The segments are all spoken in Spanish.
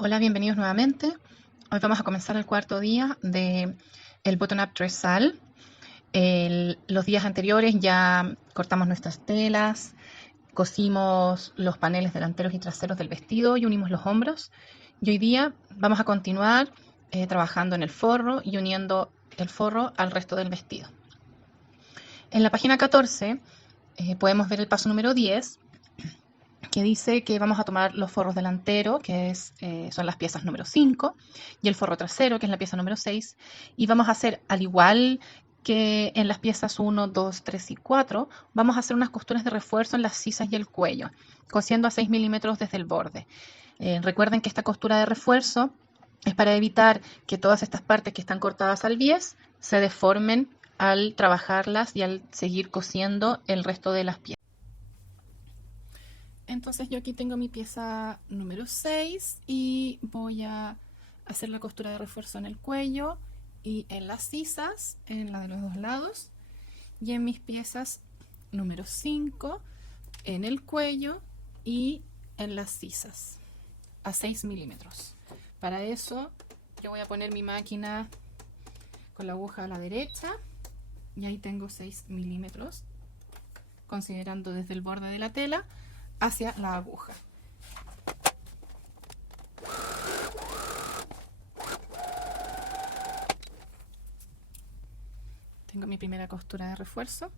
Hola, bienvenidos nuevamente. Hoy vamos a comenzar el cuarto día de el button-up dorsal. Los días anteriores ya cortamos nuestras telas, cosimos los paneles delanteros y traseros del vestido y unimos los hombros. Y hoy día vamos a continuar trabajando en el forro y uniendo el forro al resto del vestido. En la página 14 podemos ver el paso número 10, que dice que vamos a tomar los forros delanteros, son las piezas número 5, y el forro trasero, que es la pieza número 6, y vamos a hacer, al igual que en las piezas 1, 2, 3 y 4, vamos a hacer unas costuras de refuerzo en las sisas y el cuello, cosiendo a 6 milímetros desde el borde. Recuerden que esta costura de refuerzo es para evitar que todas estas partes que están cortadas al bies se deformen al trabajarlas y al seguir cosiendo el resto de las piezas. Entonces yo aquí tengo mi pieza número 6 y voy a hacer la costura de refuerzo en el cuello y en las sisas, en la de los dos lados, y en mis piezas número 5 en el cuello y en las sisas a 6 milímetros. Para eso yo voy a poner mi máquina con la aguja a la derecha y ahí tengo 6 milímetros, considerando desde el borde de la tela hacia la aguja. Tengo mi primera costura de refuerzo.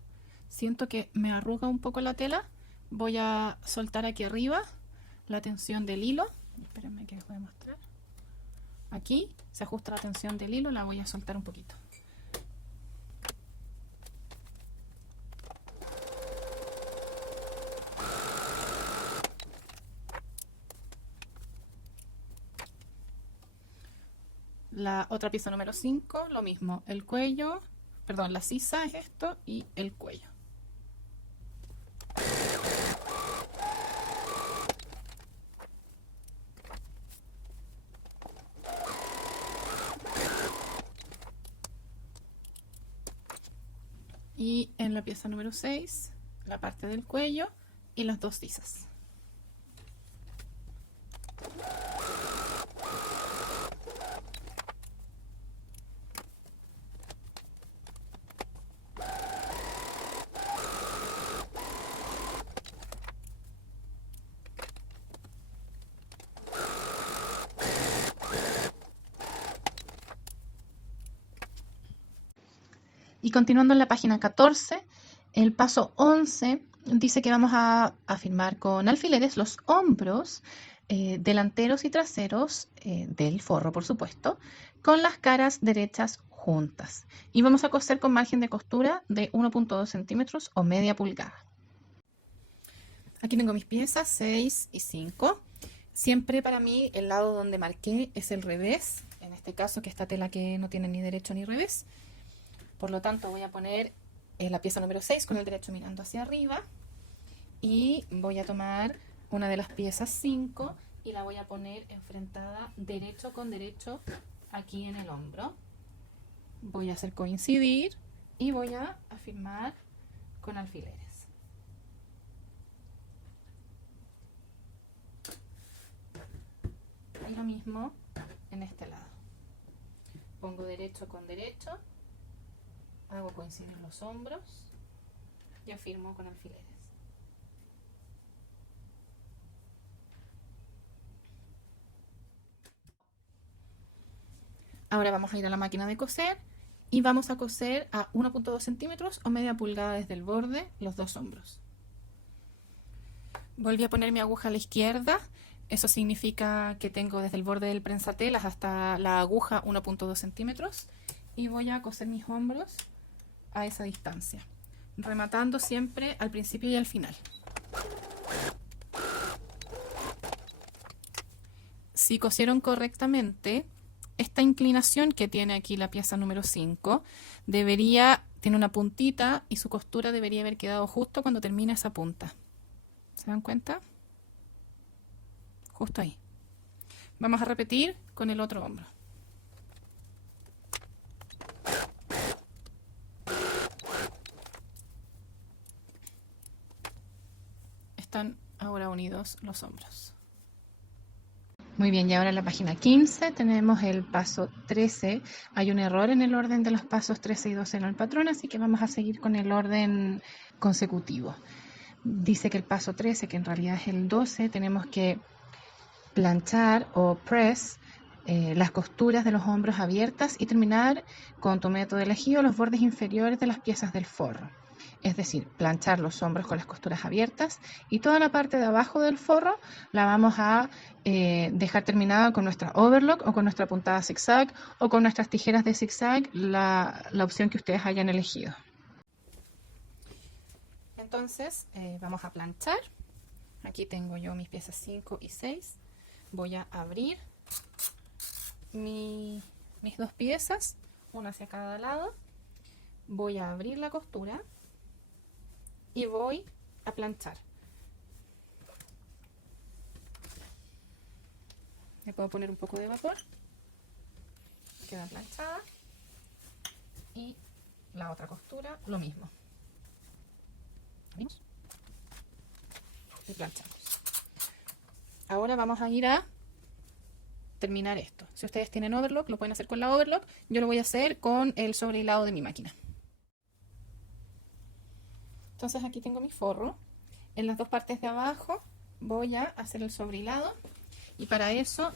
Siento que me arruga un poco la tela. Voy a soltar aquí arriba la tensión del hilo. Espérenme que les voy a mostrar. Aquí se ajusta la tensión del hilo, la voy a soltar un poquito. La otra pieza número 5, lo mismo, el cuello, perdón, la sisa es esto y el cuello. Y en la pieza número 6, la parte del cuello y las dos sisas. Y continuando en la página 14, el paso 11 dice que vamos a firmar con alfileres los hombros delanteros y traseros del forro, por supuesto, con las caras derechas juntas. Y vamos a coser con margen de costura de 1.2 centímetros o media pulgada. Aquí tengo mis piezas 6 y 5. Siempre para mí el lado donde marqué es el revés, en este caso que esta tela que no tiene ni derecho ni revés. Por lo tanto voy a poner la pieza número 6 con el derecho mirando hacia arriba y voy a tomar una de las piezas 5 y la voy a poner enfrentada derecho con derecho aquí en el hombro. Voy a hacer coincidir y voy a afirmar con alfileres. Y lo mismo en este lado. Pongo derecho con derecho, hago coincidir los hombros y afirmo con alfileres. Ahora vamos a ir a la máquina de coser y vamos a coser a 1.2 centímetros o media pulgada desde el borde los dos hombros. Volví a poner mi aguja a la izquierda. Eso significa que tengo desde el borde del prensatelas hasta la aguja 1.2 centímetros y voy a coser mis hombros a esa distancia, rematando siempre al principio y al final. Si cosieron correctamente, esta inclinación que tiene aquí la pieza número 5 tiene una puntita y su costura debería haber quedado justo cuando termina esa punta. ¿Se dan cuenta? Justo ahí. Vamos a repetir con el otro hombro. Están ahora unidos los hombros. Muy bien, y ahora en la página 15 tenemos el paso 13. Hay un error en el orden de los pasos 13 y 12 en el patrón, así que vamos a seguir con el orden consecutivo. Dice que el paso 13, que en realidad es el 12, tenemos que planchar o press las costuras de los hombros abiertas y terminar con tu método elegido los bordes inferiores de las piezas del forro. Es decir, planchar los hombros con las costuras abiertas y toda la parte de abajo del forro la vamos a dejar terminada con nuestra overlock o con nuestra puntada zigzag o con nuestras tijeras de zigzag, la opción que ustedes hayan elegido. Entonces vamos a planchar. Aquí tengo yo mis piezas 5 y 6. Voy a abrir mis dos piezas, una hacia cada lado. Voy a abrir la costura y voy a planchar. Le puedo poner un poco de vapor. Queda planchada. Y la otra costura, lo mismo. ¿Vimos? Y planchamos. Ahora vamos a ir a terminar esto. Si ustedes tienen overlock, lo pueden hacer con la overlock. Yo lo voy a hacer con el sobrehilado de mi máquina. Entonces aquí tengo mi forro. En las dos partes de abajo voy a hacer el sobrehilado. Y para eso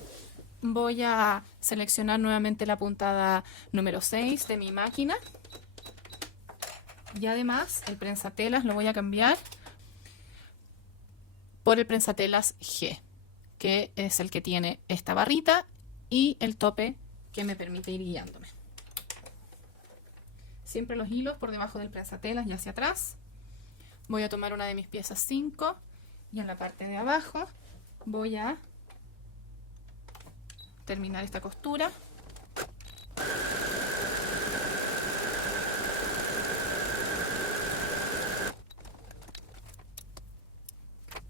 voy a seleccionar nuevamente la puntada número 6 de mi máquina. Y además el prensatelas lo voy a cambiar por el prensatelas G, que es el que tiene esta barrita y el tope que me permite ir guiándome. Siempre los hilos por debajo del prensatelas y hacia atrás. Voy a tomar una de mis piezas 5 y en la parte de abajo voy a terminar esta costura.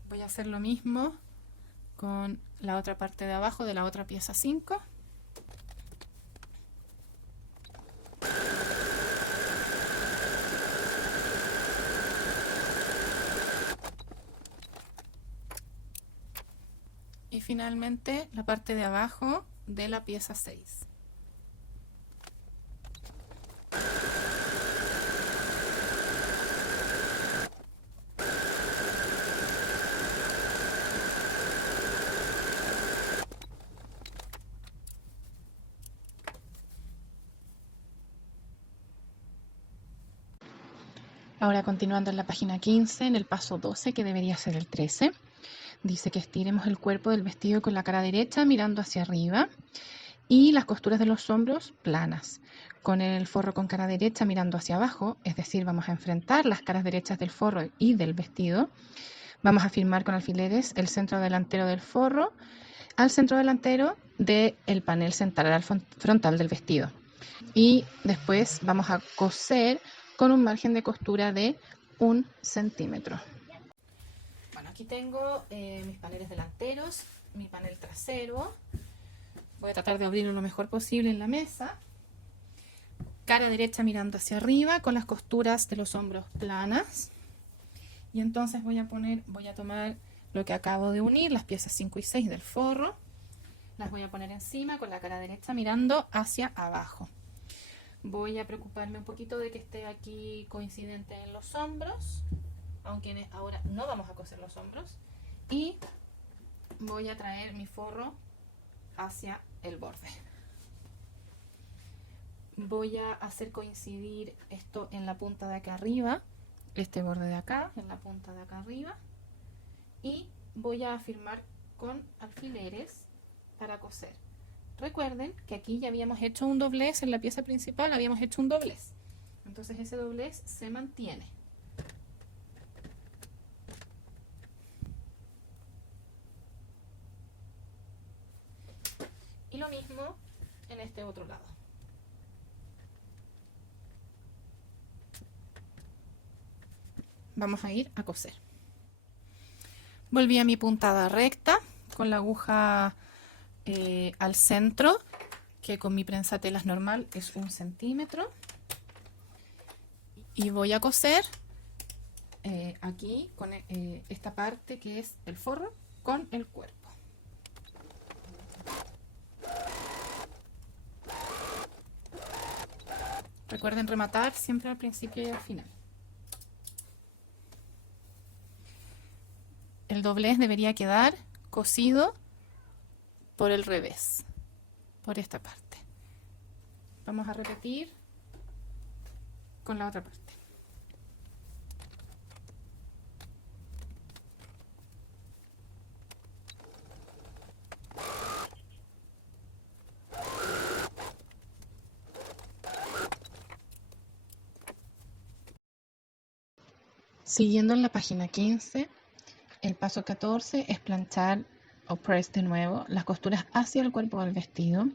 Voy a hacer lo mismo con la otra parte de abajo de la otra pieza 5. Y finalmente la parte de abajo de la pieza 6. Ahora continuando en la página 15, en el paso 12, que debería ser el 13, dice que estiremos el cuerpo del vestido con la cara derecha mirando hacia arriba y las costuras de los hombros planas. Con el forro con cara derecha mirando hacia abajo, es decir, vamos a enfrentar las caras derechas del forro y del vestido. Vamos a firmar con alfileres el centro delantero del forro al centro delantero del panel central frontal del vestido. Y después vamos a coser con un margen de costura de 1 centímetro. Bueno, aquí tengo mis paneles delanteros, mi panel trasero. Voy a tratar de abrirlo lo mejor posible en la mesa. Cara derecha mirando hacia arriba con las costuras de los hombros planas. Y entonces voy a tomar lo que acabo de unir, las piezas 5 y 6 del forro. Las voy a poner encima con la cara derecha mirando hacia abajo. Voy a preocuparme un poquito de que esté aquí coincidente en los hombros, aunque ahora no vamos a coser los hombros. Y voy a traer mi forro hacia el borde. Voy a hacer coincidir esto en la punta de acá arriba, este borde de acá, en la punta de acá arriba. Y voy a firmar con alfileres para coser. Recuerden que aquí ya habíamos hecho un doblez en la pieza principal, habíamos hecho un doblez. Entonces ese doblez se mantiene. Y lo mismo en este otro lado. Vamos a ir a coser. Volví a mi puntada recta con la aguja al centro, que con mi prensatelas normal es 1 centímetro, y voy a coser aquí con esta parte que es el forro con el cuerpo. Recuerden rematar siempre al principio y al final. El doblez debería quedar cosido por el revés, por esta parte. Vamos a repetir con la otra parte. Siguiendo en la página 15, el paso 14 es planchar o press de nuevo las costuras hacia el cuerpo del vestido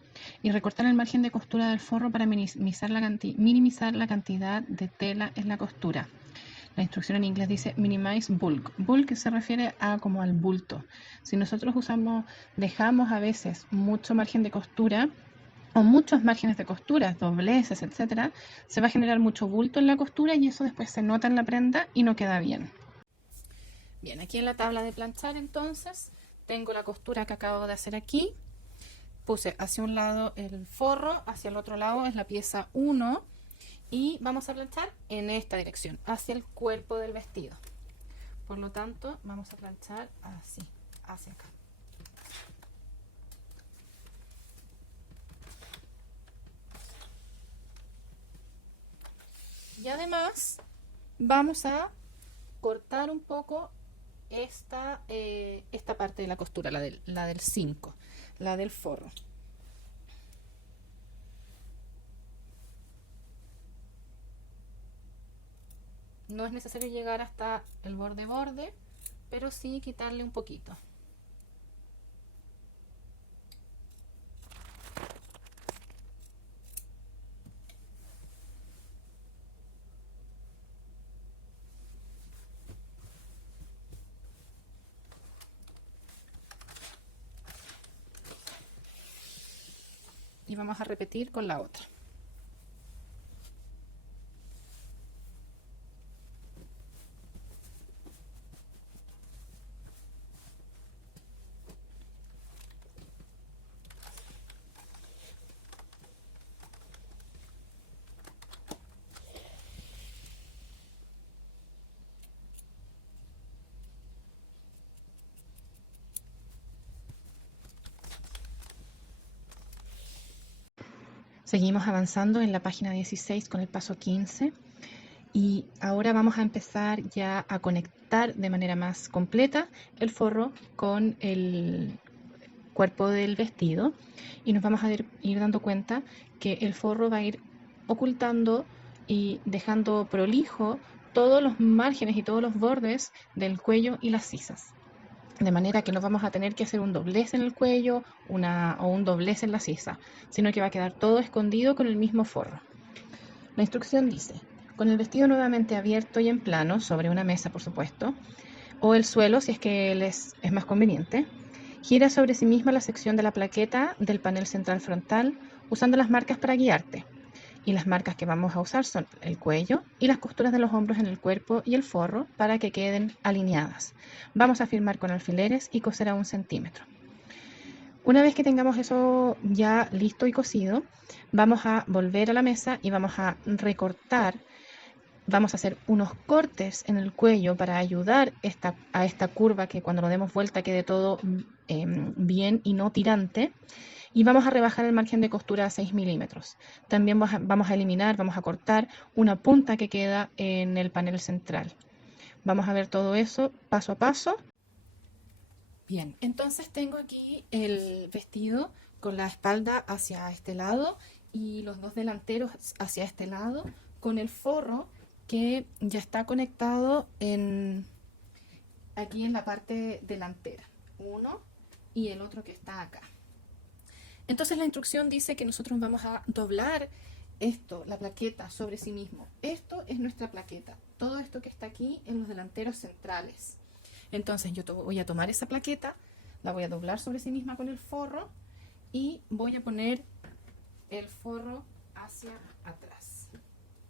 y recortar el margen de costura del forro para minimizar la cantidad de tela en la costura. La instrucción en inglés dice minimize bulk. Bulk se refiere a como al bulto. Si nosotros dejamos a veces mucho margen de costura o muchos márgenes de costura, dobleces, etcétera, se va a generar mucho bulto en la costura y eso después se nota en la prenda y no queda bien. Bien, aquí en la tabla de planchar entonces tengo la costura que acabo de hacer aquí. Puse hacia un lado el forro, hacia el otro lado es la pieza 1 y vamos a planchar en esta dirección, hacia el cuerpo del vestido. Por lo tanto, vamos a planchar así, hacia acá. Y además vamos a cortar un poco esta parte de la costura, la del 5, la del forro. No es necesario llegar hasta el borde, pero sí quitarle un poquito. Y vamos a repetir con la otra. Seguimos avanzando en la página 16 con el paso 15 y ahora vamos a empezar ya a conectar de manera más completa el forro con el cuerpo del vestido y nos vamos a ir dando cuenta que el forro va a ir ocultando y dejando prolijo todos los márgenes y todos los bordes del cuello y las sisas. De manera que no vamos a tener que hacer un doblez en el cuello o un doblez en la sisa, sino que va a quedar todo escondido con el mismo forro. La instrucción dice, con el vestido nuevamente abierto y en plano, sobre una mesa por supuesto, o el suelo si es que es más conveniente, gira sobre sí misma la sección de la plaqueta del panel central frontal usando las marcas para guiarte. Y las marcas que vamos a usar son el cuello y las costuras de los hombros en el cuerpo y el forro para que queden alineadas. Vamos a firmar con alfileres y coser a 1 centímetro. Una vez que tengamos eso ya listo y cosido, vamos a volver a la mesa y vamos a recortar. Vamos a hacer unos cortes en el cuello para ayudar a esta curva que cuando lo demos vuelta quede todo bien y no tirante. Y vamos a rebajar el margen de costura a 6 milímetros. También vamos a eliminar, vamos a cortar una punta que queda en el panel central. Vamos a ver todo eso paso a paso. Bien, entonces tengo aquí el vestido con la espalda hacia este lado y los dos delanteros hacia este lado, con el forro que ya está conectado aquí en la parte delantera. Uno y el otro que está acá. Entonces la instrucción dice que nosotros vamos a doblar esto, la plaqueta sobre sí mismo. Esto es nuestra plaqueta. Todo esto que está aquí en los delanteros centrales. Entonces yo voy a tomar esa plaqueta, la voy a doblar sobre sí misma con el forro y voy a poner el forro hacia atrás.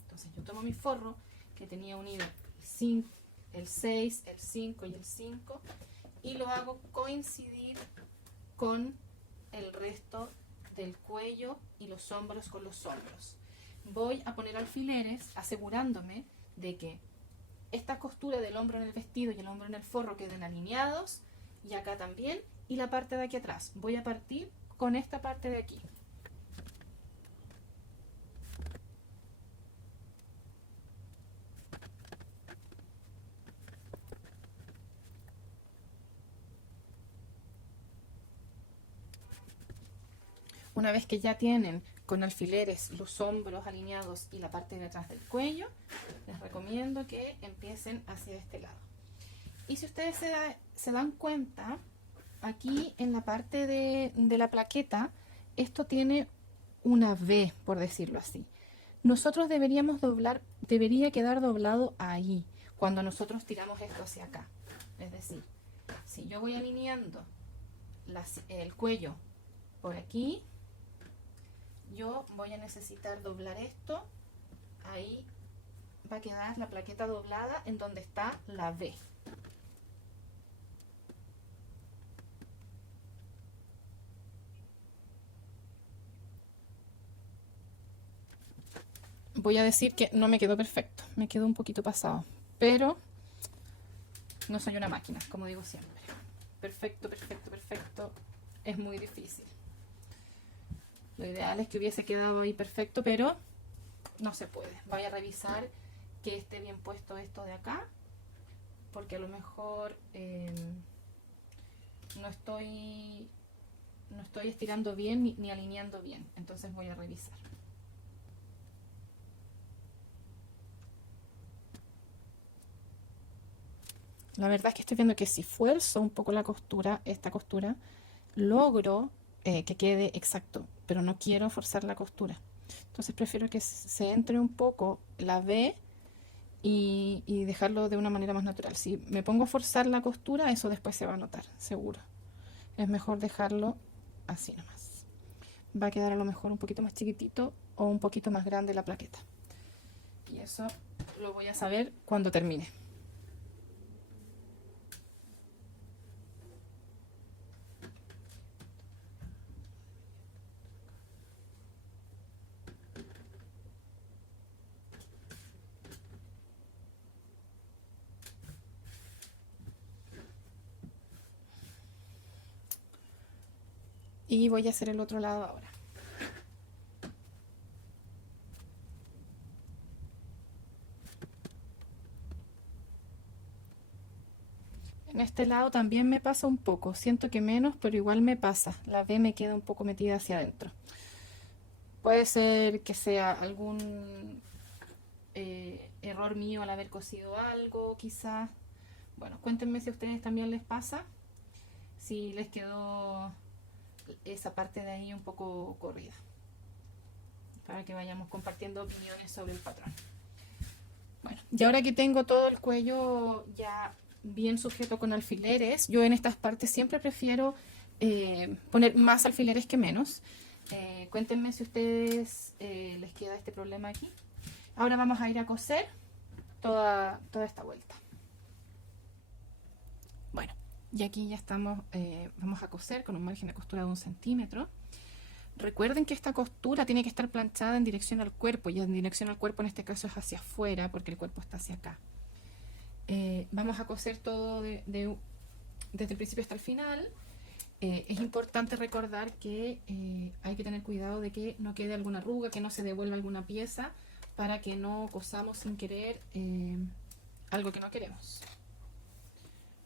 Entonces yo tomo mi forro que tenía unido el 6, el 5 y el 5 y lo hago coincidir con el resto del cuello y los hombros con los hombros. voy a poner alfileres asegurándome de que esta costura del hombro en el vestido y el hombro en el forro queden alineados, y acá también, y la parte de aquí atrás. Voy a partir con esta parte de aquí. Una vez que ya tienen con alfileres los hombros alineados y la parte de atrás del cuello, les recomiendo que empiecen hacia este lado. Y si ustedes se dan cuenta, aquí en la parte de la plaqueta, esto tiene una V, por decirlo así. Nosotros deberíamos doblar, debería quedar doblado ahí, cuando nosotros tiramos esto hacia acá. Es decir, si yo voy alineando el cuello por aquí, yo voy a necesitar doblar esto. Ahí va a quedar la plaqueta doblada en donde está la V. Voy a decir que no me quedó perfecto, me quedó un poquito pasado, pero no soy una máquina, como digo siempre. Perfecto, perfecto, perfecto es muy difícil. Lo ideal es que hubiese quedado ahí perfecto, pero no se puede. Voy a revisar que esté bien puesto esto de acá, porque a lo mejor no estoy estirando bien ni alineando bien. Entonces voy a revisar. La verdad es que estoy viendo que si fuerzo un poco la costura, esta costura, logro que quede exacto, pero no quiero forzar la costura. Entonces prefiero que se entre un poco la V y dejarlo de una manera más natural. Si me pongo a forzar la costura, eso después se va a notar, seguro. Es mejor dejarlo así nomás. Va a quedar a lo mejor un poquito más chiquitito o un poquito más grande la plaqueta. Y eso lo voy a saber cuando termine. Y voy a hacer el otro lado ahora. En este lado también me pasa un poco. Siento que menos, pero igual me pasa. La V me queda un poco metida hacia adentro. Puede ser que sea algún error mío al haber cosido algo, quizás. Bueno, cuéntenme si a ustedes también les pasa. Si les quedó esa parte de ahí un poco corrida, para que vayamos compartiendo opiniones sobre el patrón. Bueno, y ahora que tengo todo el cuello ya bien sujeto con alfileres, yo en estas partes siempre prefiero poner más alfileres que menos. Cuéntenme si a ustedes les queda este problema aquí. Ahora vamos a ir a coser toda esta vuelta. Bueno, y aquí ya estamos, vamos a coser con un margen de costura de 1 centímetro. Recuerden que esta costura tiene que estar planchada en dirección al cuerpo, y en dirección al cuerpo en este caso es hacia afuera porque el cuerpo está hacia acá. Vamos a coser todo desde el principio hasta el final. Es importante recordar que hay que tener cuidado de que no quede alguna arruga, que no se devuelva alguna pieza, para que no cosamos sin querer algo que no queremos.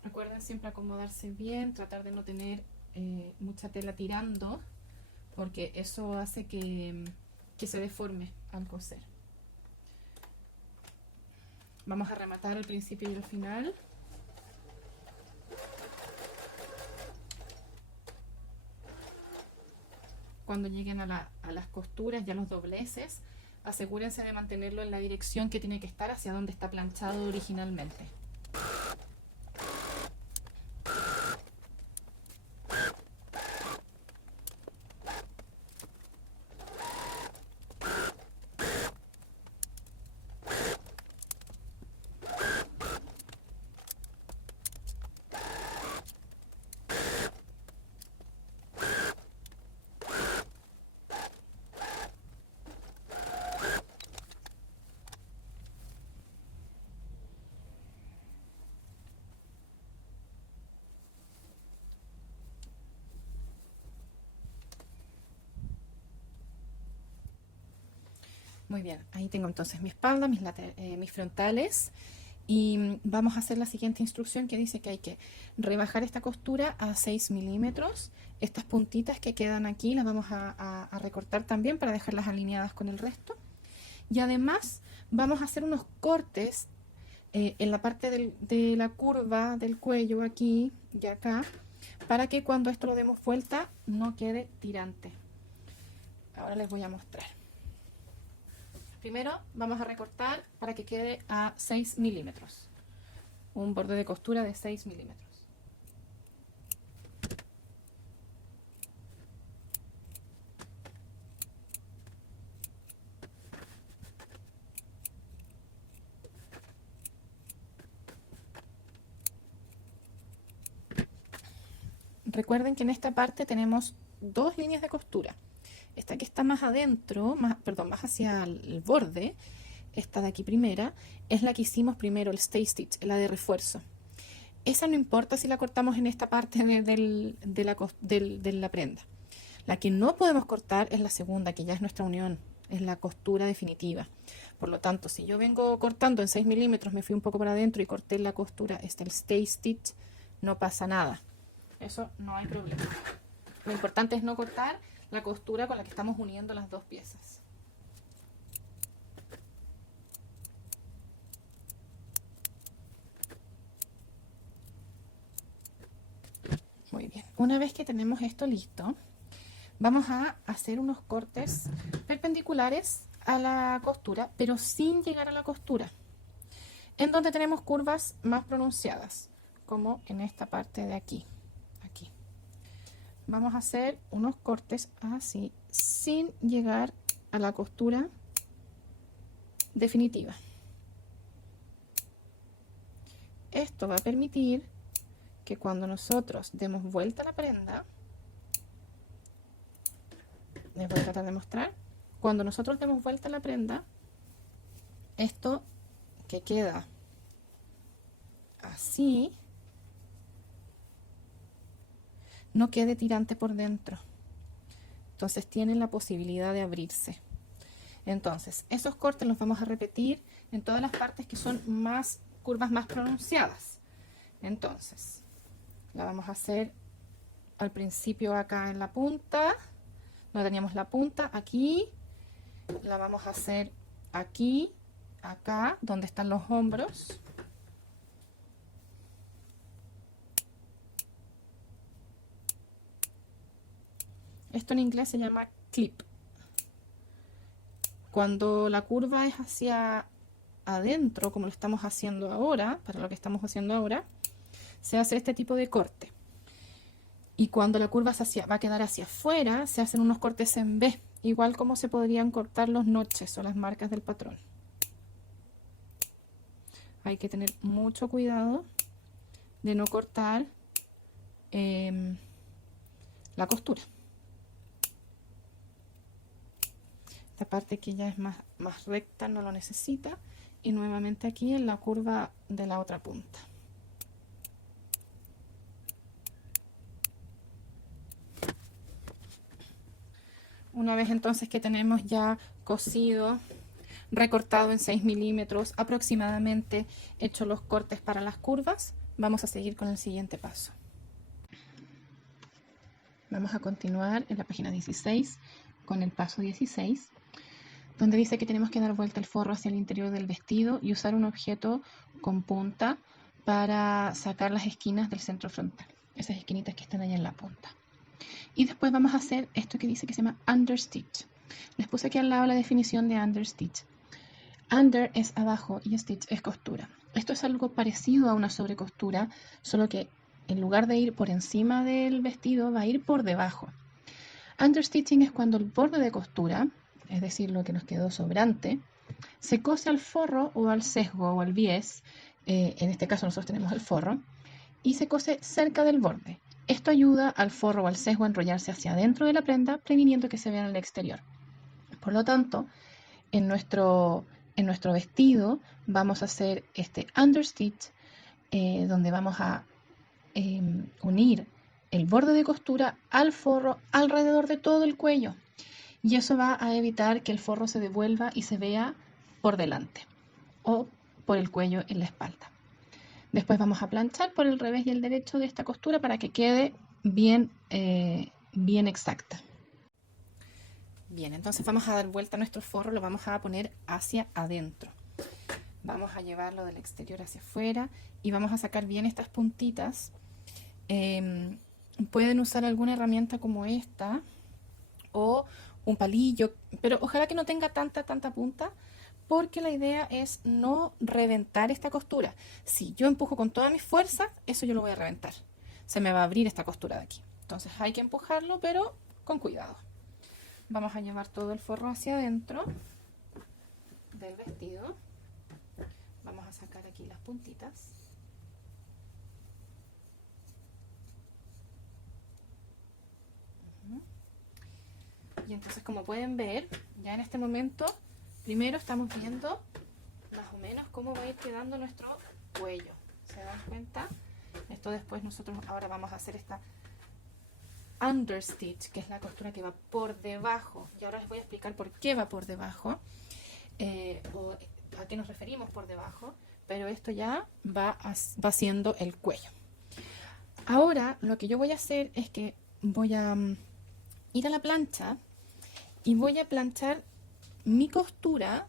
Recuerden siempre acomodarse bien, tratar de no tener mucha tela tirando, porque eso hace que se deforme al coser. Vamos a rematar el principio y el final. Cuando lleguen a las costuras y a los dobleces, asegúrense de mantenerlo en la dirección que tiene que estar hacia donde está planchado originalmente. Muy bien, ahí tengo entonces mi espalda, mis frontales y vamos a hacer la siguiente instrucción que dice que hay que rebajar esta costura a 6 milímetros. Estas puntitas que quedan aquí las vamos a recortar también para dejarlas alineadas con el resto. Y además vamos a hacer unos cortes en la parte de la curva del cuello aquí y acá para que cuando esto lo demos vuelta no quede tirante. Ahora les voy a mostrar. Primero vamos a recortar para que quede a 6 milímetros. Un borde de costura de 6 milímetros. Recuerden que en esta parte tenemos dos líneas de costura. Esta que está más adentro, más hacia el borde, esta de aquí primera, es la que hicimos primero, el stay stitch, la de refuerzo. Esa no importa si la cortamos en esta parte de la prenda. La que no podemos cortar es la segunda, que ya es nuestra unión, es la costura definitiva. Por lo tanto, si yo vengo cortando en 6 milímetros, me fui un poco para adentro y corté la costura, el stay stitch, no pasa nada. Eso no hay problema. Lo importante es no cortar la costura con la que estamos uniendo las dos piezas. Muy bien. Una vez que tenemos esto listo, vamos a hacer unos cortes perpendiculares a la costura, pero sin llegar a la costura, en donde tenemos curvas más pronunciadas, como en esta parte de aquí. Vamos a hacer unos cortes así, sin llegar a la costura definitiva. Esto va a permitir que cuando nosotros demos vuelta a la prenda, les voy a tratar de mostrar, cuando nosotros demos vuelta a la prenda, esto que queda así, no quede tirante por dentro. Entonces tienen la posibilidad de abrirse. Entonces, esos cortes los vamos a repetir en todas las partes que son más curvas más pronunciadas. Entonces, la vamos a hacer al principio acá en la punta, donde teníamos la punta, aquí. La vamos a hacer aquí, acá, donde están los hombros. Esto en inglés se llama clip. Cuando la curva es hacia adentro, como lo estamos haciendo ahora, para lo que estamos haciendo ahora, se hace este tipo de corte. Y cuando la curva va a quedar hacia afuera, se hacen unos cortes en V, igual como se podrían cortar los notches o las marcas del patrón. Hay que tener mucho cuidado de no cortar la costura. Esta parte que ya es más recta no lo necesita. Y nuevamente aquí en la curva de la otra punta. Una vez entonces que tenemos ya cosido, recortado en 6 milímetros aproximadamente, hecho los cortes para las curvas, vamos a seguir con el siguiente paso. Vamos a continuar en la página 16 con el paso 16, donde dice que tenemos que dar vuelta el forro hacia el interior del vestido y usar un objeto con punta para sacar las esquinas del centro frontal, esas esquinitas que están ahí en la punta. Y después vamos a hacer esto que dice que se llama understitch. Les puse aquí al lado la definición de understitch. Under es abajo y stitch es costura. Esto es algo parecido a una sobrecostura, solo que en lugar de ir por encima del vestido va a ir por debajo. Understitching es cuando el borde de costura, es decir, lo que nos quedó sobrante, se cose al forro o al sesgo o al bies, en este caso nosotros tenemos el forro, y se cose cerca del borde. Esto ayuda al forro o al sesgo a enrollarse hacia adentro de la prenda, previniendo que se vea en el exterior. Por lo tanto, en nuestro vestido vamos a hacer este understitch, donde vamos a unir el borde de costura al forro alrededor de todo el cuello. y eso va a evitar que el forro se devuelva y se vea por delante o por el cuello en la espalda. Después vamos a planchar por el revés y el derecho de esta costura para que quede bien, bien exacta. Bien, entonces vamos a dar vuelta a nuestro forro, lo vamos a poner hacia adentro. Vamos a llevarlo del exterior hacia afuera y vamos a sacar bien estas puntitas. Pueden usar alguna herramienta como esta o un palillo, pero ojalá que no tenga tanta punta, porque la idea es no reventar esta costura. Si yo empujo con toda mi fuerza, eso yo lo voy a reventar. Se me va a abrir esta costura de aquí. Entonces hay que empujarlo, pero con cuidado. Vamos a llevar todo el forro hacia adentro del vestido. Vamos a sacar aquí las puntitas. Y entonces, como pueden ver, ya en este momento, primero estamos viendo más o menos cómo va a ir quedando nuestro cuello. ¿Se dan cuenta? Esto después nosotros ahora vamos a hacer esta understitch, que es la costura que va por debajo. Y ahora les voy a explicar por qué va por debajo, o a qué nos referimos por debajo, pero esto ya va haciendo el cuello. Ahora lo que yo voy a hacer es que voy a ir a la plancha y voy a planchar mi costura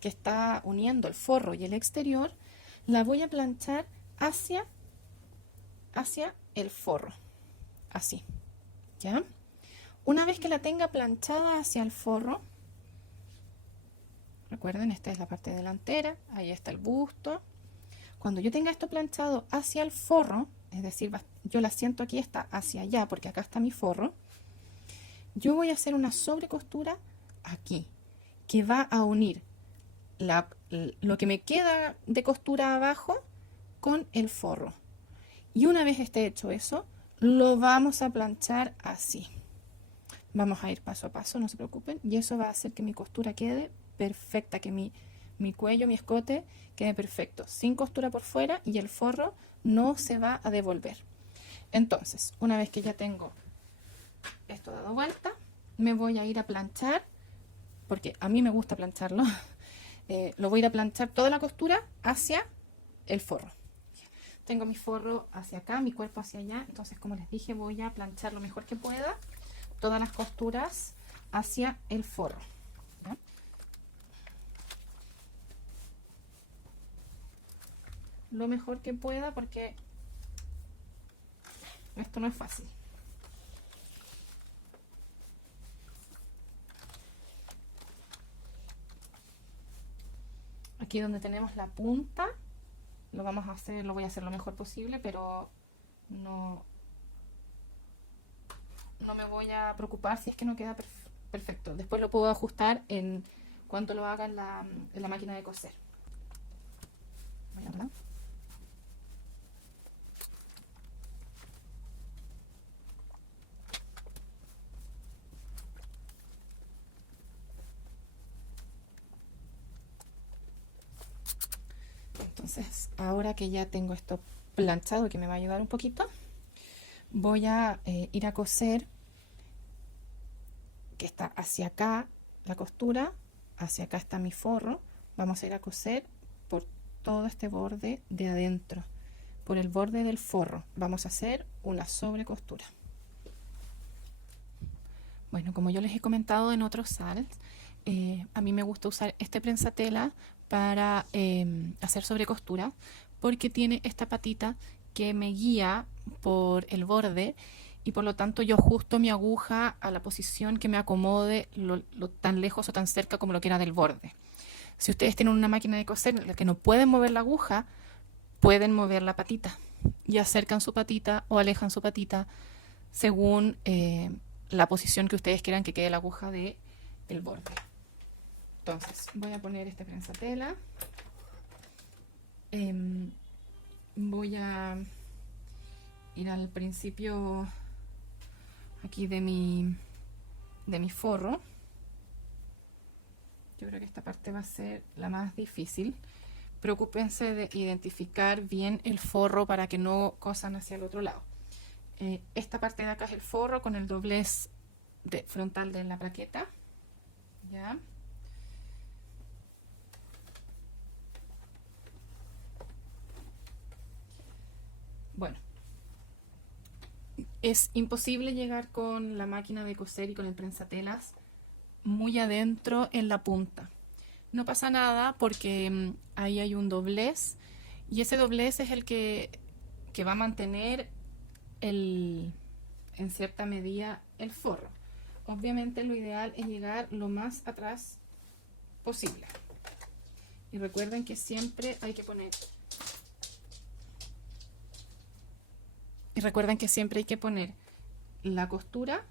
que está uniendo el forro y el exterior, la voy a planchar hacia el forro, así, ¿ya? Una vez que la tenga planchada hacia el forro, recuerden, esta es la parte delantera, ahí está el busto. Cuando yo tenga esto planchado hacia el forro, es decir, yo la siento aquí, está hacia allá, porque acá está mi forro, yo voy a hacer una sobrecostura aquí, que va a unir lo que me queda de costura abajo con el forro. Y una vez esté hecho eso, lo vamos a planchar así. Vamos a ir paso a paso, no se preocupen, y eso va a hacer que mi costura quede perfecta, que mi cuello, mi escote quede perfecto, sin costura por fuera, y el forro no se va a devolver. Entonces, una vez que ya tengo esto dado vuelta, me voy a ir a planchar, porque a mí me gusta plancharlo. Lo voy a ir a planchar toda la costura hacia el forro. Tengo mi forro hacia acá, mi cuerpo hacia allá, entonces, como les dije, voy a planchar lo mejor que pueda todas las costuras hacia el forro, ¿no? Lo mejor que pueda, porque esto no es fácil. Aquí donde tenemos la punta, lo voy a hacer lo mejor posible, pero no me voy a preocupar si es que no queda perfecto. Después lo puedo ajustar en cuanto lo haga en la máquina de coser. Voy a hablar. Entonces, ahora que ya tengo esto planchado, que me va a ayudar un poquito, voy a ir a coser, que está hacia acá la costura, hacia acá está mi forro. Vamos a ir a coser por todo este borde de adentro, por el borde del forro. Vamos a hacer una sobrecostura. Bueno, como yo les he comentado en otros salts, a mí me gusta usar este prensatela para hacer sobrecostura, porque tiene esta patita que me guía por el borde, y por lo tanto yo ajusto mi aguja a la posición que me acomode lo tan lejos o tan cerca como lo quiera del borde. Si ustedes tienen una máquina de coser en la que no pueden mover la aguja, pueden mover la patita y acercan su patita o alejan su patita según la posición que ustedes quieran que quede la aguja del borde. Entonces voy a poner este prensatela, voy a ir al principio aquí de mi forro. Yo creo que esta parte va a ser la más difícil. Preocúpense de identificar bien el forro para que no cosan hacia el otro lado. Esta parte de acá es el forro con el doblez frontal de la plaqueta. ¿Ya? Bueno, es imposible llegar con la máquina de coser y con el prensatelas muy adentro en la punta. No pasa nada porque ahí hay un doblez y ese doblez es el que va a mantener en cierta medida el forro. Obviamente lo ideal es llegar lo más atrás posible. Y recuerden que siempre hay que poner la costura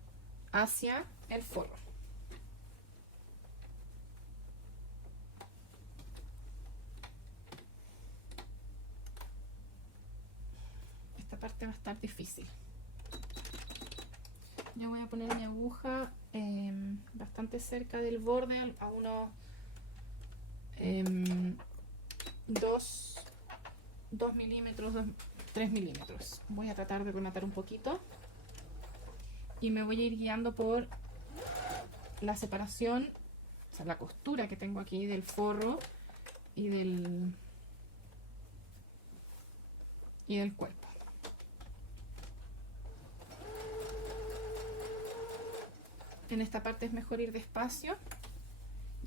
hacia el forro. Esta parte va a estar difícil. Yo voy a poner mi aguja bastante cerca del borde, a unos 2 milímetros, 3 milímetros. Voy a tratar de rematar un poquito y me voy a ir guiando por la separación, o sea, la costura que tengo aquí del forro y del cuerpo. En esta parte es mejor ir despacio,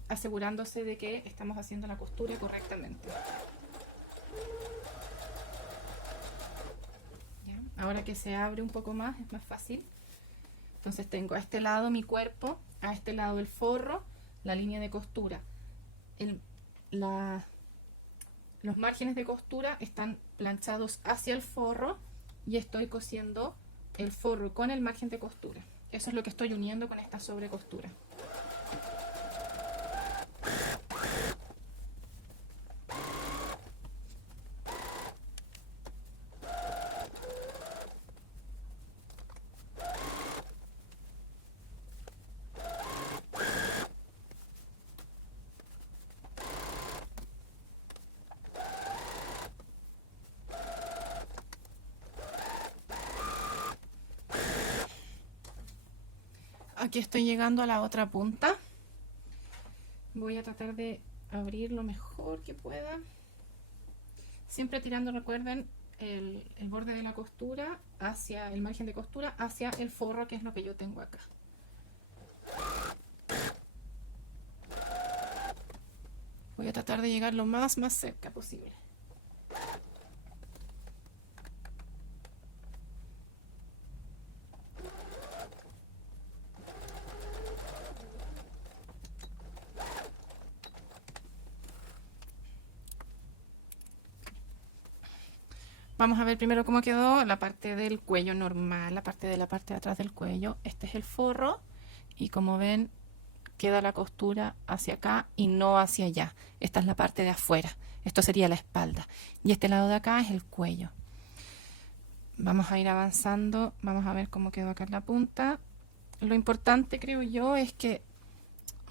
asegurándose de que estamos haciendo la costura correctamente. ¿Ya? Ahora que se abre un poco más, es más fácil. Entonces tengo a este lado mi cuerpo, a este lado el forro, la línea de costura. Los márgenes de costura están planchados hacia el forro y estoy cosiendo el forro con el margen de costura. Eso es lo que estoy uniendo con esta sobrecostura. Aquí estoy llegando a la otra punta. Voy a tratar de abrir lo mejor que pueda. Siempre tirando, recuerden, el borde de la costura hacia el margen de costura, hacia el forro, que es lo que yo tengo acá. Voy a tratar de llegar lo más cerca posible. Vamos a ver primero cómo quedó la parte del cuello normal, la parte de atrás del cuello. Este es el forro y como ven queda la costura hacia acá y no hacia allá. Esta es la parte de afuera. Esto sería la espalda. Y este lado de acá es el cuello. Vamos a ir avanzando. Vamos a ver cómo quedó acá en la punta. Lo importante, creo yo, es que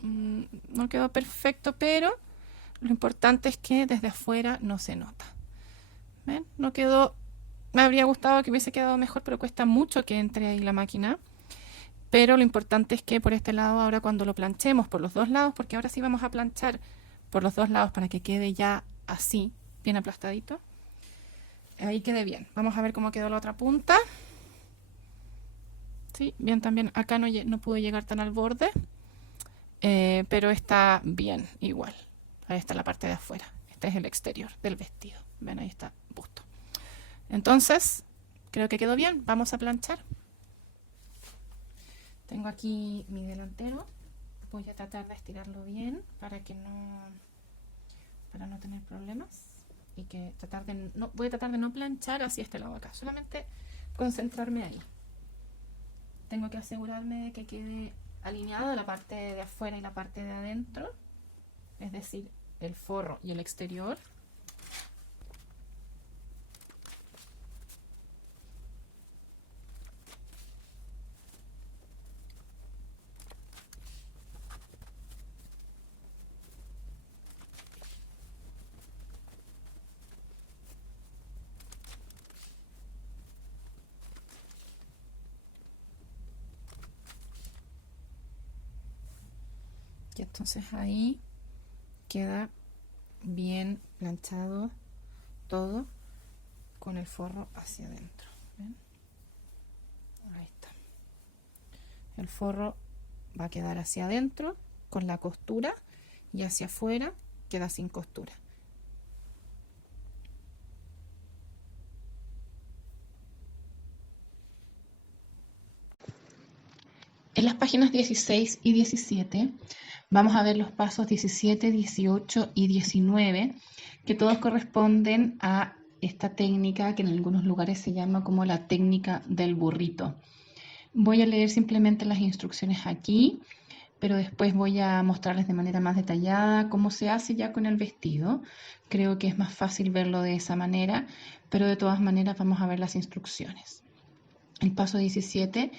no quedó perfecto, pero lo importante es que desde afuera no se nota. ¿Ven? No quedó, me habría gustado que hubiese quedado mejor, pero cuesta mucho que entre ahí la máquina. Pero lo importante es que por este lado, ahora cuando lo planchemos por los dos lados, porque ahora sí vamos a planchar por los dos lados para que quede ya así, bien aplastadito. Ahí quede bien. Vamos a ver cómo quedó la otra punta. Sí, bien también. Acá no pude llegar tan al borde, pero está bien igual. Ahí está la parte de afuera. Este es el exterior del vestido. Ven, ahí está busto. Entonces, creo que quedó bien. Vamos a planchar. Tengo aquí mi delantero. Voy a tratar de estirarlo bien para no tener problemas. Y que voy a tratar de no planchar hacia este lado acá. Solamente concentrarme ahí. Tengo que asegurarme de que quede alineado la parte de afuera y la parte de adentro. Es decir, el forro y el exterior. Y entonces ahí queda bien planchado todo con el forro hacia adentro. ¿Ven? Ahí está. El forro va a quedar hacia adentro con la costura y hacia afuera queda sin costura. En las páginas 16 y 17 vamos a ver los pasos 17, 18 y 19, que todos corresponden a esta técnica que en algunos lugares se llama como la técnica del burrito. Voy a leer simplemente las instrucciones aquí, pero después voy a mostrarles de manera más detallada cómo se hace ya con el vestido. Creo que es más fácil verlo de esa manera, pero de todas maneras vamos a ver las instrucciones. El paso 17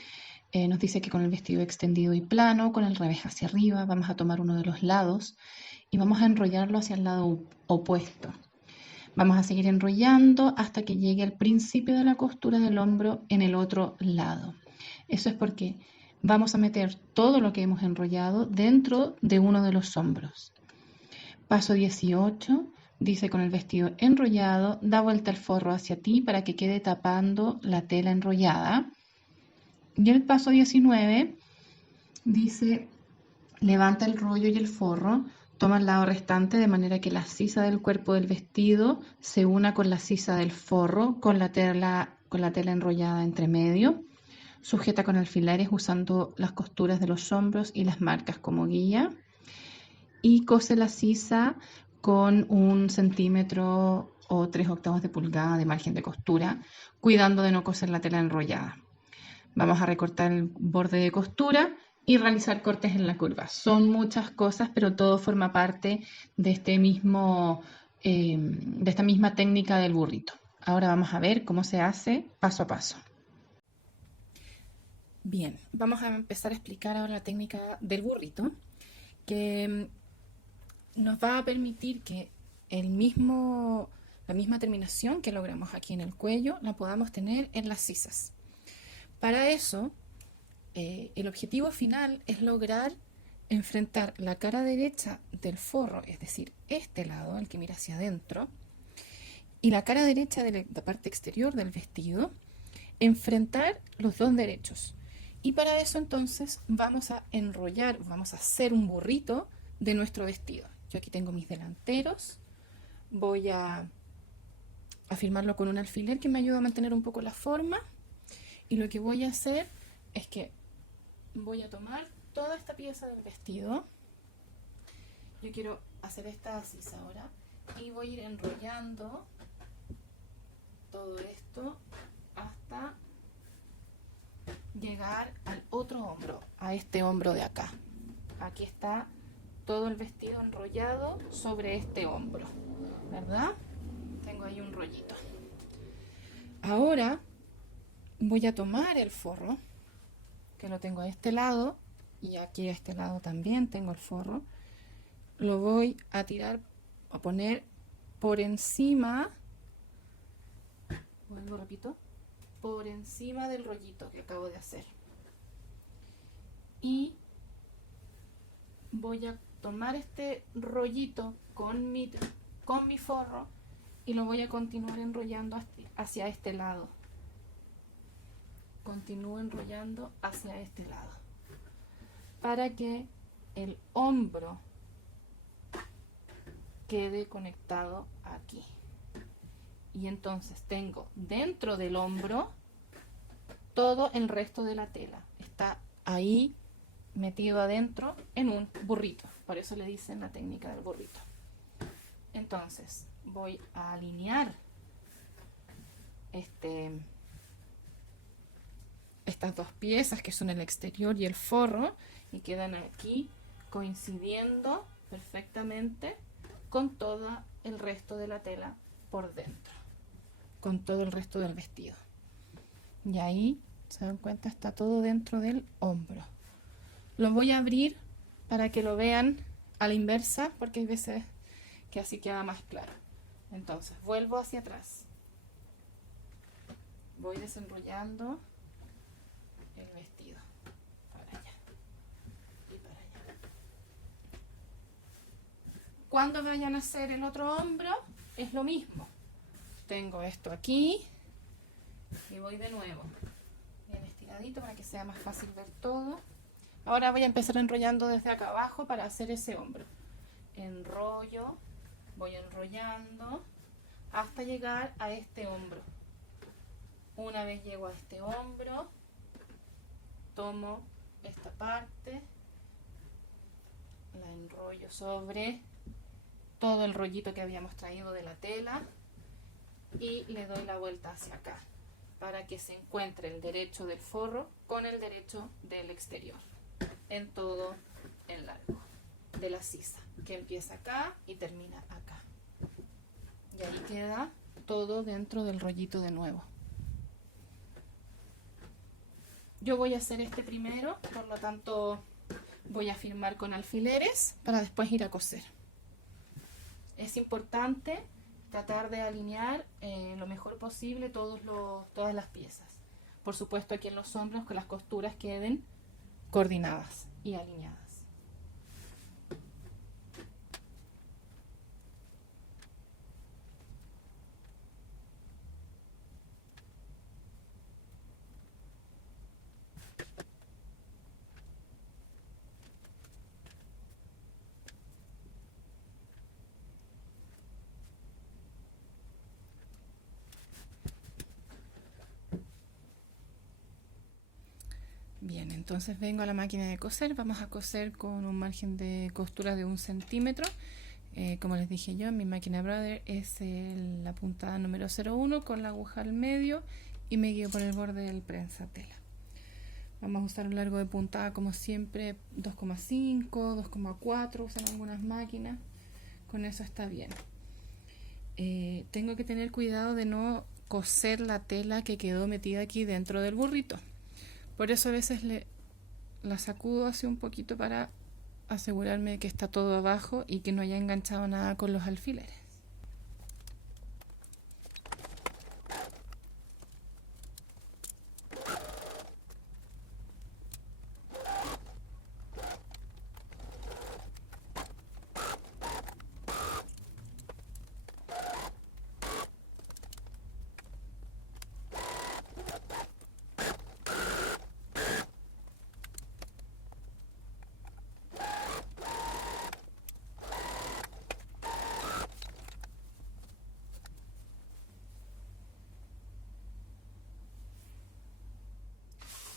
nos dice que con el vestido extendido y plano, con el revés hacia arriba, vamos a tomar uno de los lados y vamos a enrollarlo hacia el lado opuesto. Vamos a seguir enrollando hasta que llegue al principio de la costura del hombro en el otro lado. Eso es porque vamos a meter todo lo que hemos enrollado dentro de uno de los hombros. Paso 18 dice: con el vestido enrollado, da vuelta el forro hacia ti para que quede tapando la tela enrollada. Y el paso 19 dice: levanta el rollo y el forro, toma el lado restante de manera que la sisa del cuerpo del vestido se una con la sisa del forro, con la tela enrollada entre medio. Sujeta con alfileres usando las costuras de los hombros y las marcas como guía. Y cose la sisa con 1 centímetro o 3/8 de pulgada de margen de costura, cuidando de no coser la tela enrollada. Vamos a recortar el borde de costura y realizar cortes en la curva. Son muchas cosas, pero todo forma parte de esta misma técnica del burrito. Ahora vamos a ver cómo se hace paso a paso. Bien, vamos a empezar a explicar ahora la técnica del burrito, que nos va a permitir que la misma terminación que logramos aquí en el cuello la podamos tener en las sisas. Para eso, el objetivo final es lograr enfrentar la cara derecha del forro, es decir, este lado, el que mira hacia adentro, y la cara derecha de la parte exterior del vestido, enfrentar los dos derechos. Y para eso entonces vamos a enrollar, vamos a hacer un burrito de nuestro vestido. Yo aquí tengo mis delanteros, voy a afirmarlo con un alfiler que me ayuda a mantener un poco la forma. Y lo que voy a hacer es que voy a tomar toda esta pieza del vestido. Yo quiero hacer esta sisa ahora y voy a ir enrollando todo esto hasta llegar al otro hombro, a este hombro de acá. Aquí está todo el vestido enrollado sobre este hombro, ¿verdad? Tengo ahí un rollito. Ahora voy a tomar el forro, que lo tengo a este lado, y aquí a este lado también tengo el forro. Lo voy a tirar, a poner por encima, vuelvo, repito, por encima del rollito que acabo de hacer. Y voy a tomar este rollito con mi forro y lo voy a continuar enrollando hacia este lado. Continúo enrollando hacia este lado para que el hombro quede conectado aquí. Y entonces tengo dentro del hombro todo el resto de la tela. Está ahí metido adentro en un burrito. Por eso le dicen la técnica del burrito. Entonces voy a alinear estas dos piezas que son el exterior y el forro y quedan aquí coincidiendo perfectamente con todo el resto de la tela por dentro, con todo el resto del vestido. Y ahí, se dan cuenta, está todo dentro del hombro. Lo voy a abrir para que lo vean a la inversa, porque hay veces que así queda más claro. Entonces vuelvo hacia atrás, voy desenrollando el vestido para allá y para allá. Cuando vayan a hacer el otro hombro, es lo mismo. Tengo esto aquí y voy de nuevo. Bien estiradito para que sea más fácil ver todo. Ahora voy a empezar enrollando desde acá abajo para hacer ese hombro. Enrollo, voy enrollando hasta llegar a este hombro. Una vez llego a este hombro, tomo esta parte, la enrollo sobre todo el rollito que habíamos traído de la tela y le doy la vuelta hacia acá para que se encuentre el derecho del forro con el derecho del exterior en todo el largo de la sisa, que empieza acá y termina acá, y ahí queda todo dentro del rollito de nuevo. Yo voy a hacer este primero, por lo tanto voy a firmar con alfileres para después ir a coser. Es importante tratar de alinear lo mejor posible todas las piezas. Por supuesto, aquí en los hombros, que las costuras queden coordinadas y alineadas. Bien, entonces vengo a la máquina de coser. Vamos a coser con un margen de costura de 1 centímetro. Como les dije yo, en mi máquina Brother es la puntada número 01 con la aguja al medio y me guío por el borde del prensatela. Vamos a usar un largo de puntada como siempre 2,5, 2,4, usan algunas máquinas. Con eso está bien. Tengo que tener cuidado de no coser la tela que quedó metida aquí dentro del burrito. Por eso a veces la sacudo así un poquito para asegurarme de que está todo abajo y que no haya enganchado nada con los alfileres.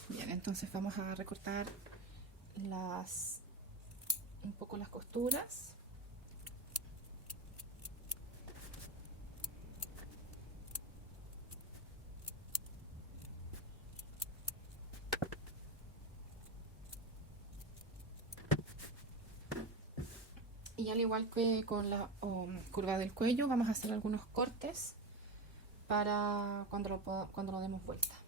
Bien, entonces vamos a recortar un poco las costuras. Y al igual que con la curva del cuello, vamos a hacer algunos cortes para cuando lo demos vuelta.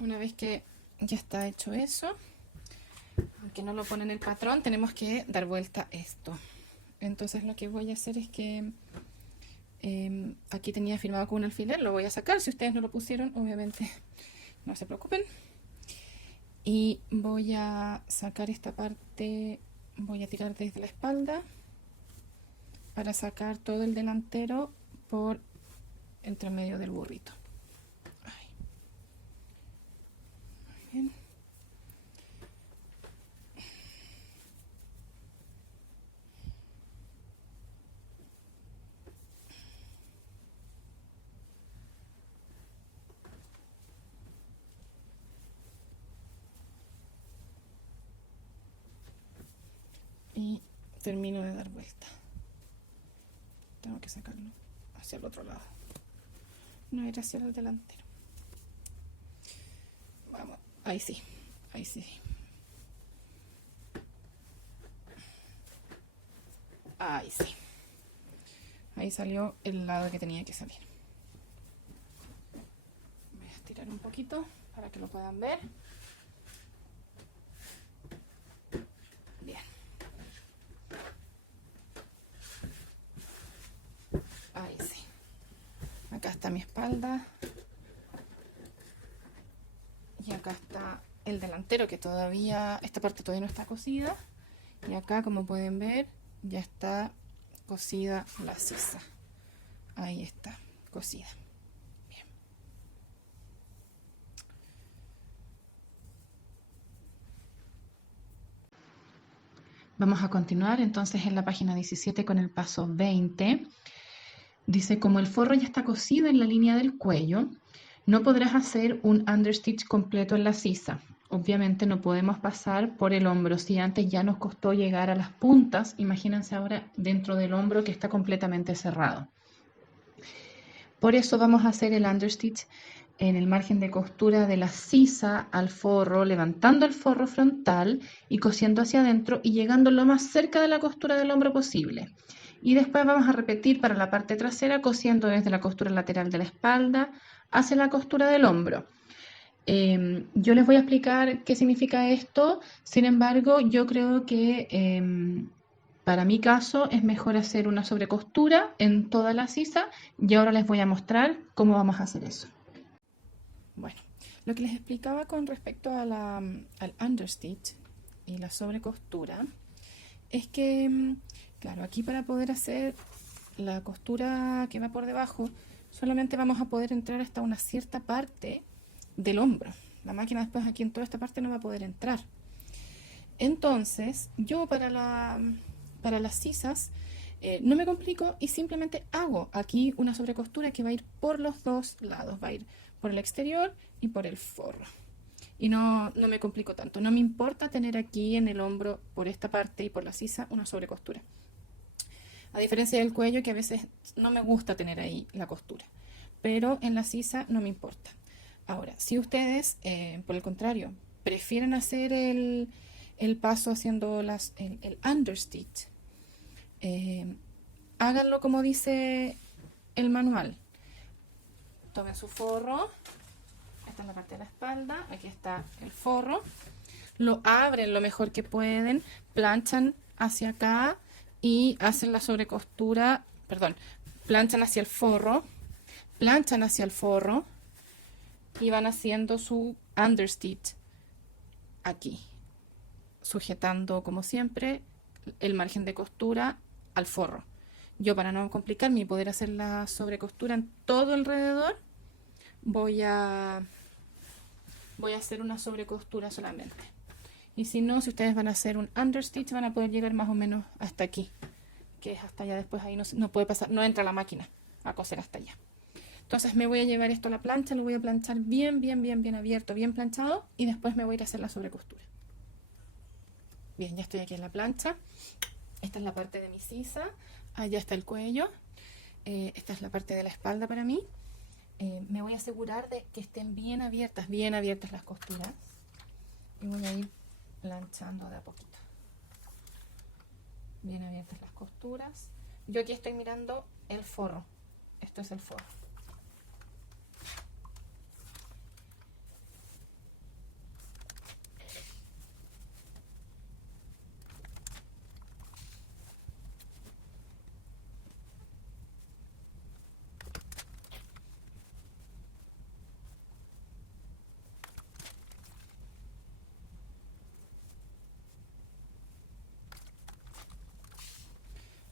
Una vez que ya está hecho eso, aunque no lo pone en el patrón, tenemos que dar vuelta esto. Entonces lo que voy a hacer es que aquí tenía firmado con un alfiler, lo voy a sacar. Si ustedes no lo pusieron, obviamente no se preocupen. Y voy a sacar esta parte, voy a tirar desde la espalda para sacar todo el delantero por entre medio del burrito. Ahí. Muy bien. Y termino de dar vuelta. Tengo que sacarlo hacia el otro lado, no ir hacia el delantero. Vamos, ahí sí, ahí sí. Ahí sí. Ahí salió el lado que tenía que salir. Voy a estirar un poquito para que lo puedan ver. espalda. Y acá está el delantero, que todavía, esta parte todavía no está cosida. Y acá, como pueden ver, ya está cosida la sisa. Ahí está, cosida. Bien. Vamos a continuar entonces en la página 17 con el paso 20. Dice, como el forro ya está cosido en la línea del cuello, no podrás hacer un understitch completo en la sisa. Obviamente no podemos pasar por el hombro. Si antes ya nos costó llegar a las puntas, imagínense ahora dentro del hombro que está completamente cerrado. Por eso vamos a hacer el understitch en el margen de costura de la sisa al forro, levantando el forro frontal y cosiendo hacia adentro y llegando lo más cerca de la costura del hombro posible. Y después vamos a repetir para la parte trasera, cosiendo desde la costura lateral de la espalda hacia la costura del hombro. Yo les voy a explicar qué significa esto, sin embargo, yo creo que para mi caso es mejor hacer una sobrecostura en toda la sisa y ahora les voy a mostrar cómo vamos a hacer eso. Bueno, lo que les explicaba con respecto a al understitch y la sobrecostura es que, claro, aquí para poder hacer la costura que va por debajo, solamente vamos a poder entrar hasta una cierta parte del hombro. La máquina después aquí en toda esta parte no va a poder entrar. Entonces, yo para las sisas no me complico y simplemente hago aquí una sobrecostura que va a ir por los dos lados. Va a ir por el exterior y por el forro. Y no me complico tanto. No me importa tener aquí en el hombro, por esta parte y por la sisa, una sobrecostura. A diferencia del cuello, que a veces no me gusta tener ahí la costura. Pero en la sisa no me importa. Ahora, si ustedes, por el contrario, prefieren hacer el paso haciendo el understitch, háganlo como dice el manual. Tomen su forro, esta es la parte de la espalda, aquí está el forro, lo abren lo mejor que pueden, planchan hacia acá y hacen la sobrecostura, perdón, planchan hacia el forro, planchan hacia el forro y van haciendo su understitch aquí, sujetando como siempre el margen de costura al forro. Yo, para no complicarme y poder hacer la sobrecostura en todo alrededor, voy a hacer una sobrecostura solamente. Y si no, si ustedes van a hacer un understitch, van a poder llegar más o menos hasta aquí, que es hasta allá. Después ahí no puede pasar, no entra la máquina a coser hasta allá. Entonces me voy a llevar esto a la plancha, lo voy a planchar bien abierto, bien planchado, y después me voy a ir a hacer la sobrecostura. Bien, ya estoy aquí en la plancha. Esta es la parte de mi sisa, allá está el cuello, esta es la parte de la espalda para mí. Me voy a asegurar de que estén bien abiertas las costuras, y voy a ir planchando de a poquito. Bien abiertas las costuras. Yo aquí estoy mirando el forro, esto es el forro.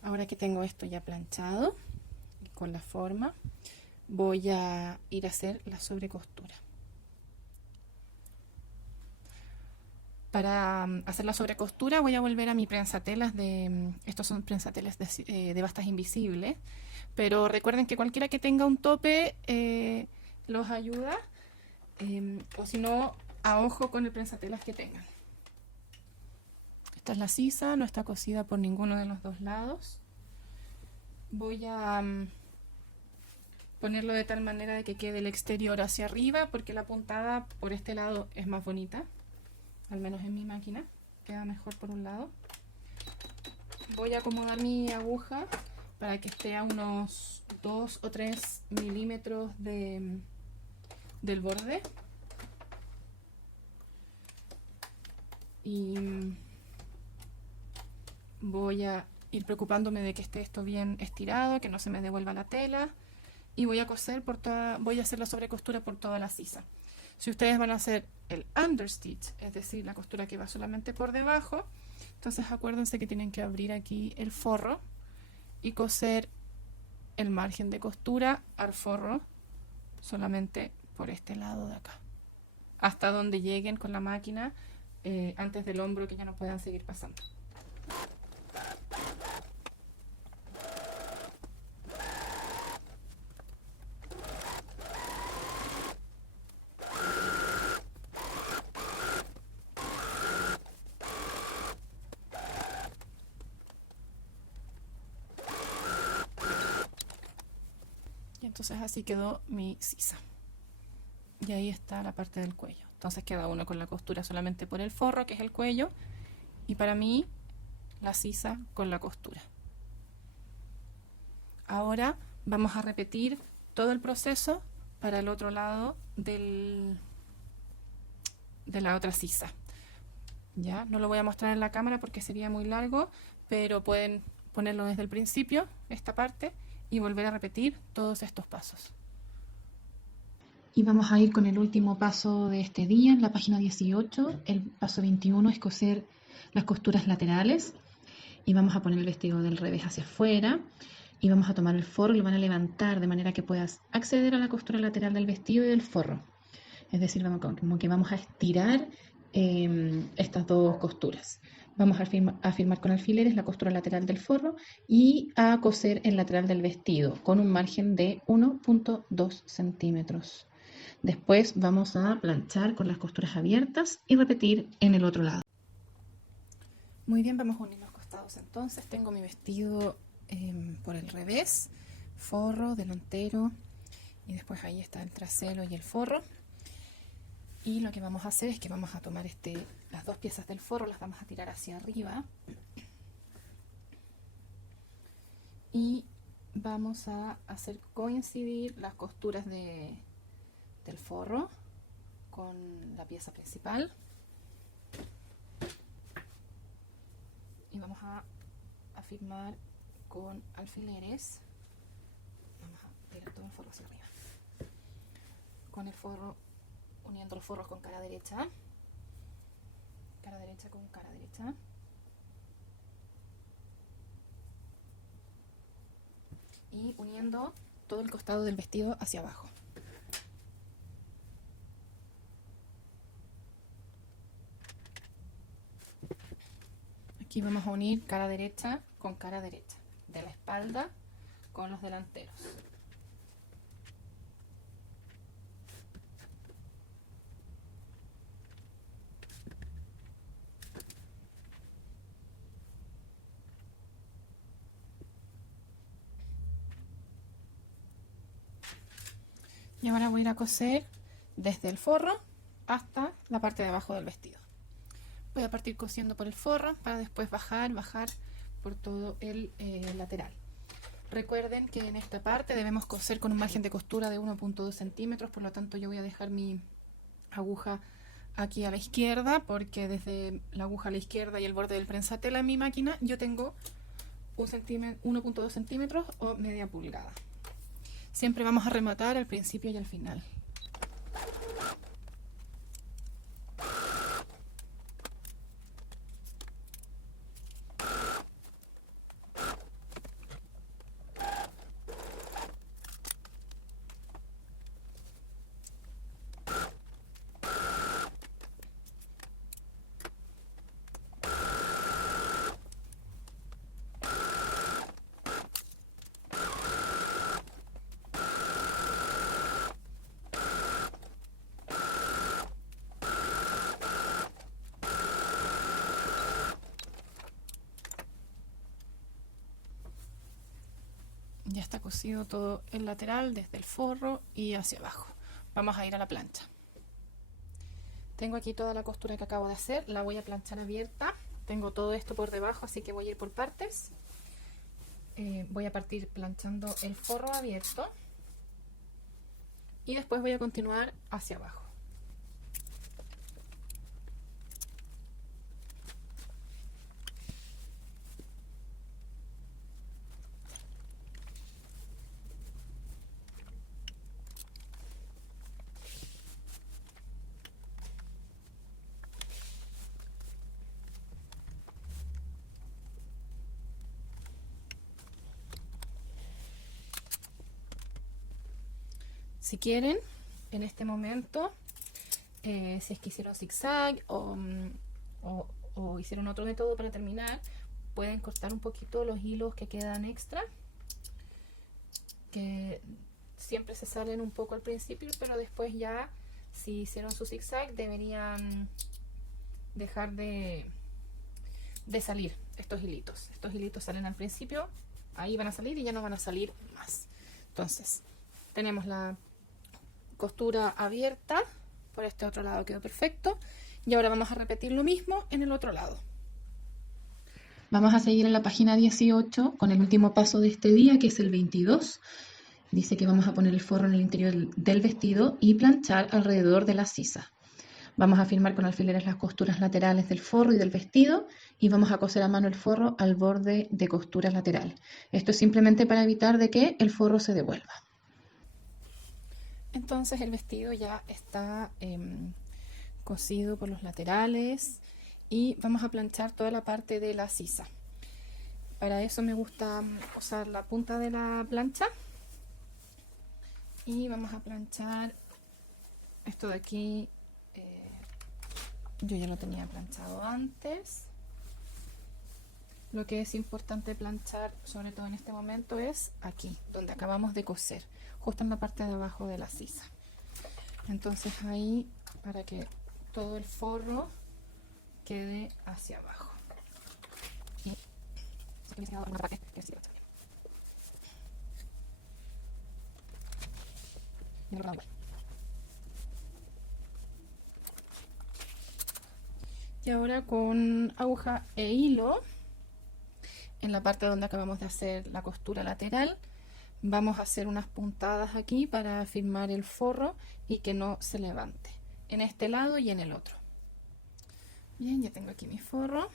Ahora que tengo esto ya planchado y con la forma, voy a ir a hacer la sobrecostura. Para hacer la sobrecostura voy a volver a mi prensatelas estos son prensatelas de bastas invisibles, pero recuerden que cualquiera que tenga un tope los ayuda, o si no, a ojo con el prensatelas que tengan. Esta es la sisa, no está cosida por ninguno de los dos lados. Voy a ponerlo de tal manera de que quede el exterior hacia arriba, porque la puntada por este lado es más bonita, al menos en mi máquina, queda mejor por un lado. Voy a acomodar mi aguja para que esté a unos 2 o 3 milímetros del borde. Y voy a ir preocupándome de que esté esto bien estirado, que no se me devuelva la tela. y voy a coser voy a hacer la sobrecostura por toda la sisa. Si ustedes van a hacer el understitch, es decir, la costura que va solamente por debajo, entonces acuérdense que tienen que abrir aquí el forro y coser el margen de costura al forro solamente por este lado de acá, hasta donde lleguen con la máquina antes del hombro, que ya no puedan seguir pasando. Y entonces así quedó mi sisa. Y ahí está la parte del cuello. Entonces queda uno con la costura solamente por el forro, que es el cuello, y para mí la sisa con la costura. Ahora vamos a repetir todo el proceso para el otro lado de la otra sisa. Ya no lo voy a mostrar en la cámara porque sería muy largo, pero pueden ponerlo desde el principio, esta parte, y volver a repetir todos estos pasos. Y vamos a ir con el último paso de este día, en la página 18. El paso 21 es coser las costuras laterales. Y vamos a poner el vestido del revés hacia afuera. Y vamos a tomar el forro y lo van a levantar de manera que puedas acceder a la costura lateral del vestido y del forro. Es decir, como que vamos a estirar estas dos costuras. Vamos a firmar con alfileres la costura lateral del forro y a coser el lateral del vestido con un margen de 1.2 centímetros. Después vamos a planchar con las costuras abiertas y repetir en el otro lado. Muy bien, vamos a unir los costados entonces. Tengo mi vestido por el revés, forro, delantero, y después ahí está el trasero y el forro. Y lo que vamos a hacer es que vamos a tomar las dos piezas del forro, las vamos a tirar hacia arriba y vamos a hacer coincidir las costuras del forro con la pieza principal y vamos a firmar con alfileres. Vamos a tirar todo el forro hacia arriba con el forro, uniendo los forros con cara derecha con cara derecha, y uniendo todo el costado del vestido hacia abajo. Aquí vamos a unir cara derecha con cara derecha, de la espalda con los delanteros. Y ahora voy a ir a coser desde el forro hasta la parte de abajo del vestido. Voy a partir cosiendo por el forro para después bajar por todo el lateral. Recuerden que en esta parte debemos coser con un margen de costura de 1.2 centímetros, por lo tanto yo voy a dejar mi aguja aquí a la izquierda, porque desde la aguja a la izquierda y el borde del prensatela en mi máquina yo tengo 1.2 centímetros o media pulgada. Siempre vamos a rematar al principio y al final. Ya está cosido todo el lateral desde el forro y hacia abajo. Vamos a ir a la plancha. Tengo aquí toda la costura que acabo de hacer, la voy a planchar abierta. Tengo todo esto por debajo, así que voy a ir por partes. Voy a partir planchando el forro abierto y después voy a continuar hacia abajo. Si quieren, en este momento, si es que hicieron zigzag o hicieron otro método para terminar, pueden cortar un poquito los hilos que quedan extra, que siempre se salen un poco al principio, pero después ya, si hicieron su zigzag, deberían dejar de salir estos hilitos. Estos hilitos salen al principio, ahí van a salir y ya no van a salir más. Entonces, tenemos la costura abierta, por este otro lado quedó perfecto, y ahora vamos a repetir lo mismo en el otro lado. Vamos a seguir en la página 18 con el último paso de este día, que es el 22. Dice que vamos a poner el forro en el interior del vestido y planchar alrededor de la sisa. Vamos a firmar con alfileres las costuras laterales del forro y del vestido y vamos a coser a mano el forro al borde de costura lateral. Esto es simplemente para evitar de que el forro se devuelva. Entonces el vestido ya está cosido por los laterales y vamos a planchar toda la parte de la sisa. Para eso me gusta usar la punta de la plancha y vamos a planchar esto de aquí. Yo ya lo tenía planchado antes. Lo que es importante planchar, sobre todo en este momento, es aquí, donde acabamos de coser, justo en la parte de abajo de la sisa. Entonces ahí, para que todo el forro quede hacia abajo. Y ahora con aguja e hilo, en la parte donde acabamos de hacer la costura lateral, vamos a hacer unas puntadas aquí para firmar el forro y que no se levante, en este lado y en el otro. Bien, ya tengo aquí mi forro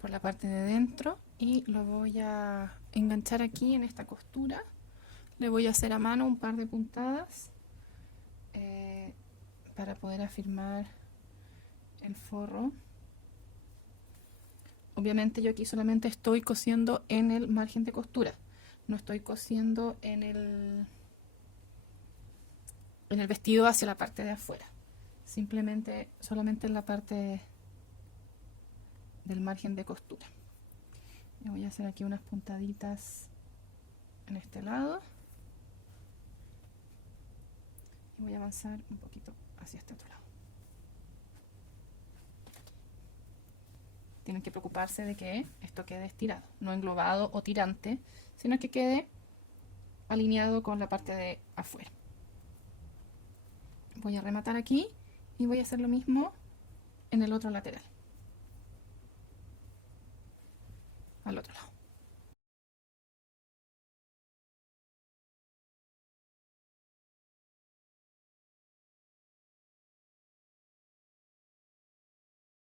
por la parte de dentro y lo voy a enganchar aquí en esta costura. Le voy a hacer a mano un par de puntadas para poder afirmar el forro. Obviamente yo aquí solamente estoy cosiendo en el margen de costura, no estoy cosiendo en el vestido hacia la parte de afuera, simplemente solamente en la parte del margen de costura. Y voy a hacer aquí unas puntaditas en este lado y voy a avanzar un poquito hacia este otro lado. Tienen que preocuparse de que esto quede estirado, no englobado o tirante, sino que quede alineado con la parte de afuera. Voy a rematar aquí y voy a hacer lo mismo en el otro lateral, al otro lado.